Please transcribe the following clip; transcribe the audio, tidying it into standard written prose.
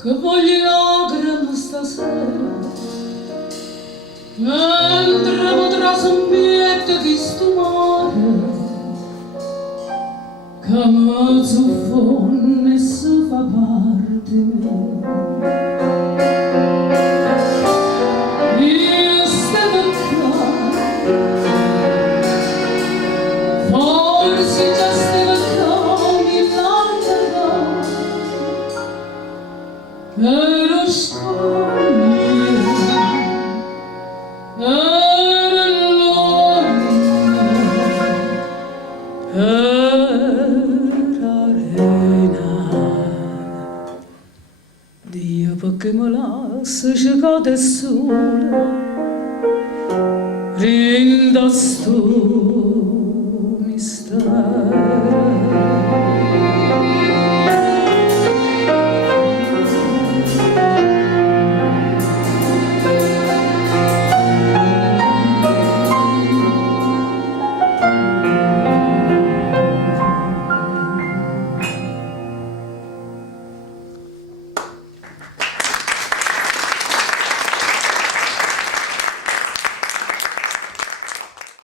che voglio stasera, mentre potrà sommiette di sto mare, che mi soffonne e si fa parte io stavo qua, forse già stavo qua mill'anni fa, ero scoglio, ero l'uomo, era arena. Dio perché mi lascia cercare da sola, rinda sto